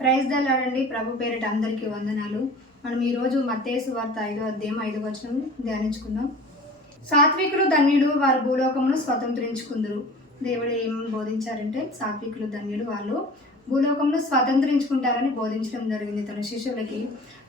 Praise the lord అండి. ప్రభు పేరిట అందరికీ వందనాలు. మనం ఈరోజు మత్తయి సువార్త 5వ అధ్యాయం 5వ వచనం ధ్యానించుకుందాం. సాత్వికులు ధన్యులు, వారు భూలోకమును స్వతంత్రించుకుందరు. దేవుడు ఏం బోధించారంటే సాత్వికులు ధన్యులు, వాళ్ళు భూలోకంలో స్వతంత్రించుకుంటారని బోధించడం జరిగింది తన శిష్యులకి.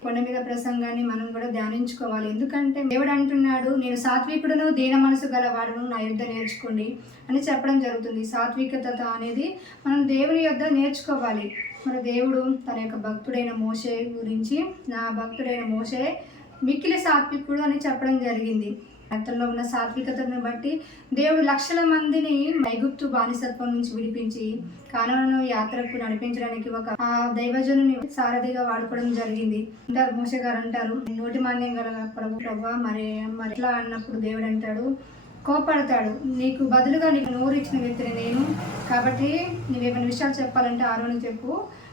కొండ మీద ప్రసంగాన్ని మనం కూడా ధ్యానించుకోవాలి. ఎందుకంటే దేవుడు అంటున్నాడు, నేను సాత్వికుడును దీన మనసు గలవాడును, నా యుద్ధ నేర్చుకోండి అని చెప్పడం జరుగుతుంది. సాత్వికత అనేది మనం దేవుని యొద్ద నేర్చుకోవాలి. మన దేవుడు తన యొక్క భక్తుడైన మోషే గురించి, నా భక్తుడైన మోషే మిక్కిలి సాత్వికుడు అని చెప్పడం జరిగింది. అతనిలో ఉన్న సాత్వికతను బట్టి దేవుడు లక్షల మందిని ఐగుప్తు బానిసత్వం నుంచి విడిపించి కానాను యాత్రకు నడిపించడానికి ఒక దైవజనుని సారథిగా వాడుకోవడం జరిగింది. అంటారు మోషే గారు అంటారు, నోటి మాన్యం గల ప్రభు మరి ఎట్లా అన్నప్పుడు దేవుడు అంటాడు, కోపడతాడు, నీకు బదులుగా నీకు నోరు ఇచ్చిన వ్యక్తిని నేను, కాబట్టి నువ్వేమైనా విషయాలు చెప్పాలంటే ఆరోనికి చెప్పు,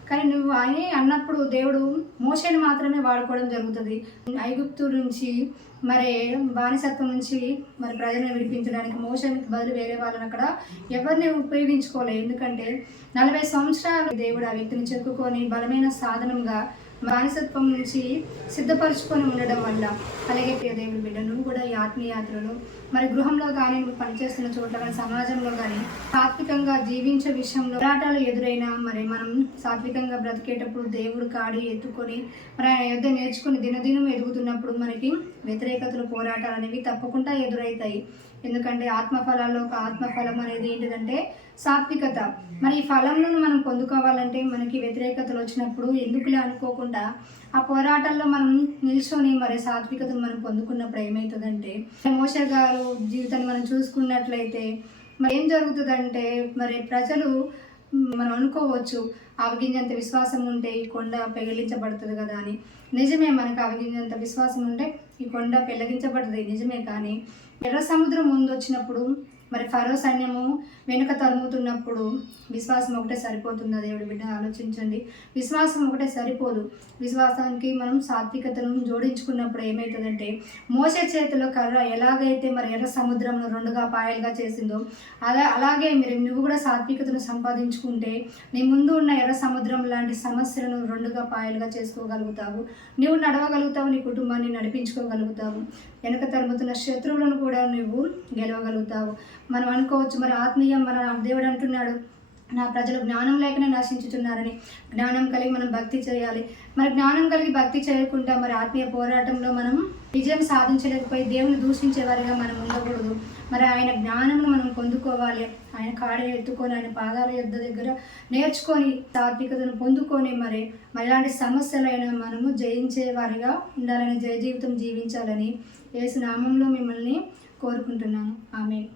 కానీ నువ్వు ఆయన అన్నప్పుడు దేవుడు మోషేని మాత్రమే వాడుకోవడం జరుగుతుంది. ఐగుప్తు నుంచి మరి బానిసత్వం నుంచి మరి ప్రజలను విడిపించడానికి మోషేకి బదులు వేరే వాళ్ళని అక్కడ ఎవరిని ఉపయోగించుకోలేదు. ఎందుకంటే 40 సంవత్సరాలు దేవుడు ఆ వ్యక్తిని చెక్కుకొని బలమైన సాధనంగా బానిసత్వం నుంచి సిద్ధపరచుకొని ఉండడం వల్ల. అలాగే దేవుడి బిడ్డ, నువ్వు కూడా ఈ ఆత్మీయ యాత్రలో మరి గృహంలో కానీ, నువ్వు పనిచేస్తున్న చోట్ల కానీ, సమాజంలో కానీ సాత్వికంగా జీవించే విషయంలో పోరాటాలు ఎదురైనా మరి మనం సాత్వికంగా బ్రతికేటప్పుడు దేవుడు కాడి ఎత్తుకొని మరి ఆయన యుద్ధ నేర్చుకుని దినదినం ఎదుగుతున్నప్పుడు మనకి వ్యతిరేకతలు, పోరాటాలు అనేవి తప్పకుండా ఎదురవుతాయి. ఎందుకంటే ఆత్మఫలాల్లో ఒక ఆత్మఫలం అనేది ఏంటిదంటే సాత్వికత. మరి ఈ ఫలంను మనం పొందుకోవాలంటే మనకి వ్యతిరేకతలు వచ్చినప్పుడు ఎందుకులే అనుకోకుండా ఆ పోరాటాల్లో మనం నిల్చొని మరి సాత్వికతను మనం పొందుకున్నప్పుడు ఏమవుతుందంటే, మోషే గారు జీవితాన్ని మనం చూసుకున్నట్లయితే మరి ఏం జరుగుతుందంటే, మరి ప్రజలు మనం అనుకోవచ్చు ఆవగింజంత విశ్వాసం ఉంటే ఈ కొండ పెగిలించబడుతుంది కదా అని. నిజమే, మనకు ఆవగింజంత విశ్వాసం ఉంటే ఈ కొండ పెళ్ళగించబడుతుంది, నిజమే. కానీ ఎర్ర సముద్రం ముందు వచ్చినప్పుడు మరి ఫరో సైన్యము వెనుక తరుముతున్నప్పుడు విశ్వాసం ఒకటే సరిపోతుందా? దేవుడి బిడ్డ ఆలోచించండి. విశ్వాసం ఒకటే సరిపోదు. విశ్వాసానికి మనం సాత్వికతను జోడించుకున్నప్పుడు ఏమవుతుందంటే, మోసే చేతిలో కర్ర ఎలాగైతే మరి ఎర్ర సముద్రంలో 2గా పాయలుగా చేసిందో అలాగే నువ్వు కూడా సాత్వికతను సంపాదించుకుంటే నీ ముందు ఉన్న ఎర్ర సముద్రం లాంటి సమస్యలను 2గా పాయలుగా చేసుకోగలుగుతావు. నువ్వు నడవగలుగుతావు, నీ కుటుంబాన్ని నడిపించుకోగలుగుతావు, వెనుక తరుముతున్న శత్రువులను కూడా నువ్వు గెలవగలుగుతావు. మనం అనుకోవచ్చు, మరి ఆత్మీయం మన దేవుడు అంటున్నాడు, నా ప్రజలు జ్ఞానం లేకనే నశించుతున్నారని. జ్ఞానం కలిగి మనం భక్తి చేయాలి. మరి జ్ఞానం కలిగి భక్తి చేయకుండా మరి ఆత్మీయ పోరాటంలో మనం విజయం సాధించలేకపోయి దేవుని దూషించేవారిగా మనం ఉండకూడదు. మరి ఆయన జ్ఞానంను మనం పొందుకోవాలి. ఆయన కాడ ఎత్తుకొని ఆయన పాదాల యొద్ద దగ్గర నేర్చుకొని సాత్వికతను పొందుకొని మరి ఇలాంటి సమస్యలైనా మనము జయించే వారిగా ఉండాలని, జయ జీవితం జీవించాలని యేసు నామంలో మిమ్మల్ని కోరుకుంటున్నాను. ఆమేన్.